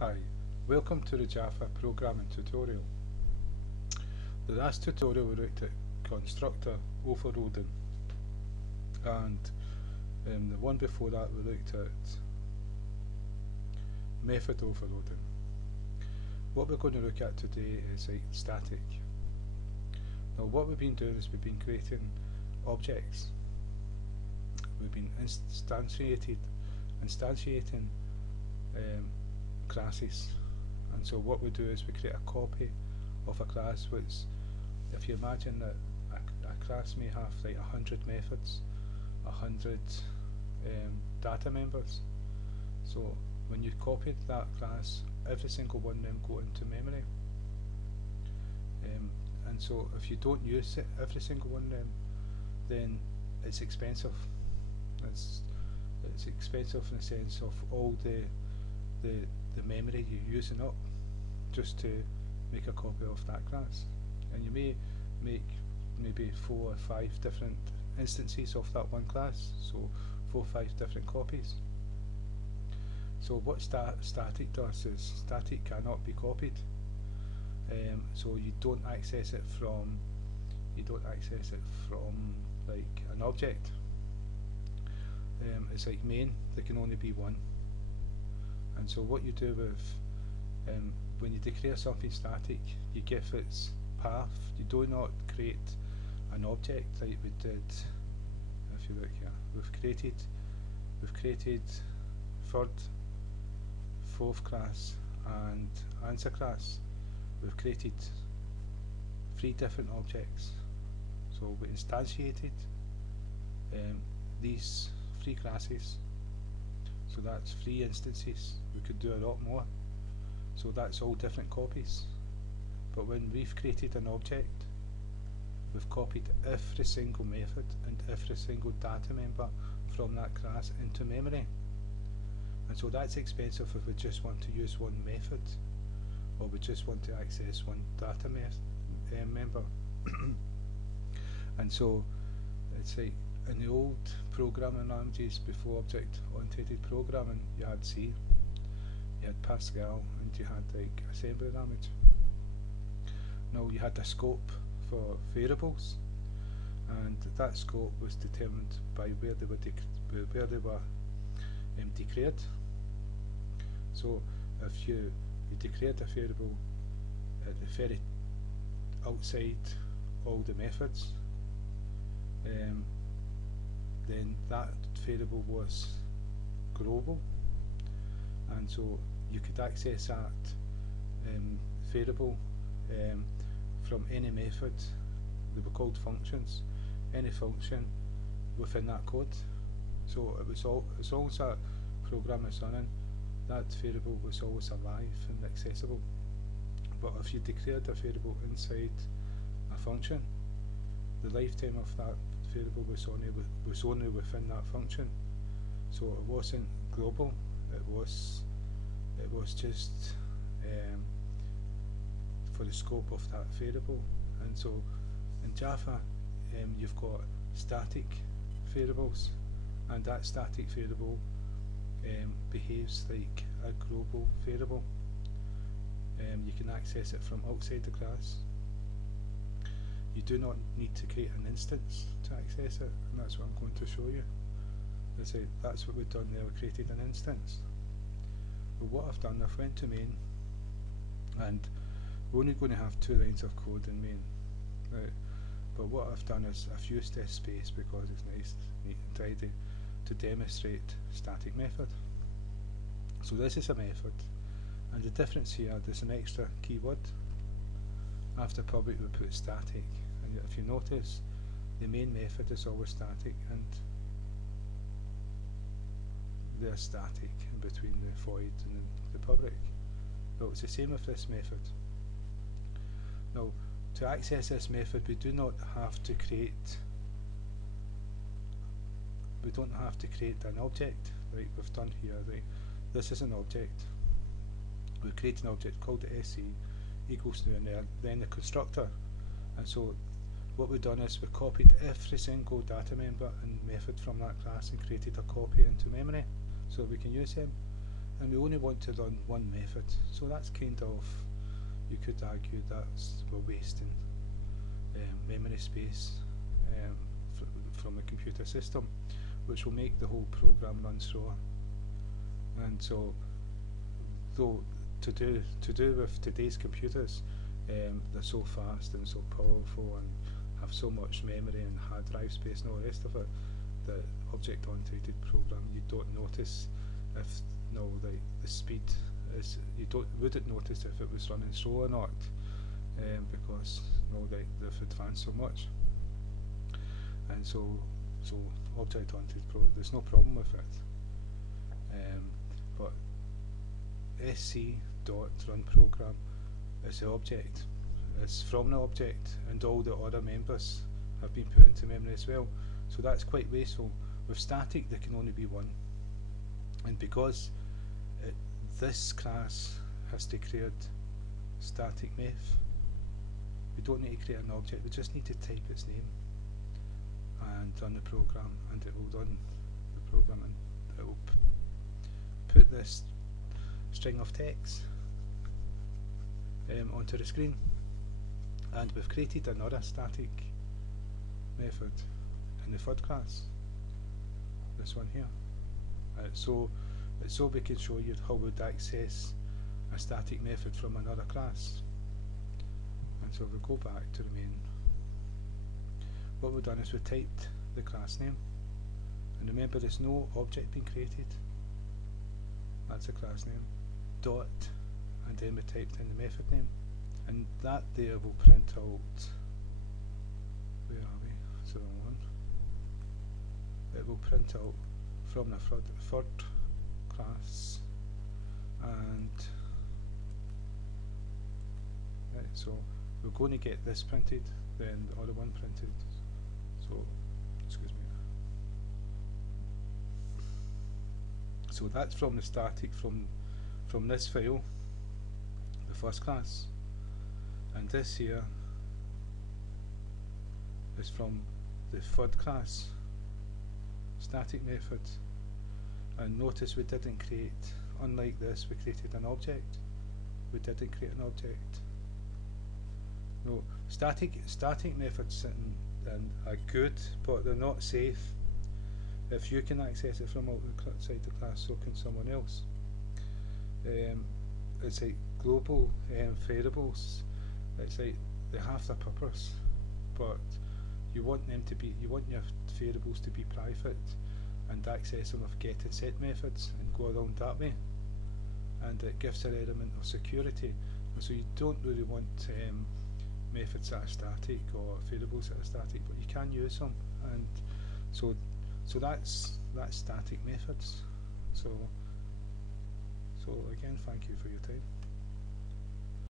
Hi, welcome to the Java programming tutorial. The last tutorial we looked at constructor overloading, and the one before that we looked at method overloading. What we're going to look at today is static. Now what we've been doing is we've been creating objects. We've been instantiating classes, and so what we do is we create a copy of a class which, if you imagine that a class may have like 100 methods, 100 data members. So when you copy that class, every single one of them go into memory. And so if you don't use it, every single one of them, then it's expensive. It's expensive in the sense of all the memory you're using up just to make a copy of that class. And you may make maybe 4 or 5 different instances of that one class, so 4 or 5 different copies. So what static does is static cannot be copied. So you don't access it from like an object. It's like main, there can only be one. And so what you do with when you declare something static, you give its path. You do not create an object like we did. If you look here, we've created third, fourth class and answer class. We've created 3 different objects. So we instantiated these 3 classes. So that's 3 instances. We could do a lot more. So that's all different copies. But when we've created an object, we've copied every single method and every single data member from that class into memory. And so that's expensive if we just want to use one method, or we just want to access one data member. And so it's like in the old programming languages before object-oriented programming, you had C, you had Pascal, and you had like assembly language. Now you had a scope for variables, and that scope was determined by where they were declared. So if you declared a variable at the very outside all the methods, then that variable was global, and so you could access that variable from any method. They were called functions, any function within that code. So it was as long as that program is running, that variable was always alive and accessible. But if you declared a variable inside a function, the lifetime of that variable was only within that function. So it wasn't global. It was just for the scope of that variable. And so in Java, you've got static variables, and that static variable behaves like a global variable. You can access it from outside the class. You do not need to create an instance to access it, and that's what I'm going to show you. That's what we've done there. We created an instance. But what I've done, I've went to main, and we're only going to have 2 lines of code in main. Right. But what I've done is I've used this space because it's nice, neat and tidy, to demonstrate static method. So this is a method, and the difference here, there's an extra keyword. After public we put static, and if you notice, the main method is always static, and they're static in between the void and the public. Well, it's the same with this method. Now, to access this method, we do not have to create an object like we've done here. Right? This is an object. We create an object called SE equals to, and then the constructor. And so what we've done is we copied every single data member and method from that class and created a copy into memory so we can use them. and we only want to run one method, so that's kind of, you could argue that's we're wasting memory space from a computer system, which will make the whole program run slower. And so, though to do with today's computers, they're so fast and so powerful and have so much memory and hard drive space and all the rest of it, the object-oriented program, you don't notice if the speed is, wouldn't notice if it was running slow or not, because they've advanced so much. And so object-oriented program, there's no problem with it. But sc.run program is the object. It's from the object, and all the other members have been put into memory as well. So that's quite wasteful. With static, there can only be one, and because this class has declared static meth, we don't need to create an object. We just need to type its name and run the program, and it will run the program, and it will put this string of text onto the screen. And we've created another static method in the third class, this one here. So we can show you how we'd access a static method from another class. And so we go back to the main. What we've done is we typed the class name, and remember there's no object being created. That's the class name, dot, and then we typed in the method name, and that there will print out, where are we, it's the wrong one, it will print out from the third class, and right, so we're going to get this printed, then the other one printed, so excuse me. So that's from the static, from this file, the first class, and this here is from the third class static method. And notice we didn't create, unlike this, we created an object. We didn't create an object. No, static methods are good, but they're not safe. If you can access it from outside the class, so can someone else. It's like global variables. It's like they have their purpose, but you want your variables to be private and access them with get and set methods and go around that way. And it gives an element of security. And so you don't really want methods that are static or variables that are static, but you can use them. And so that's static methods. So again, thank you for your time.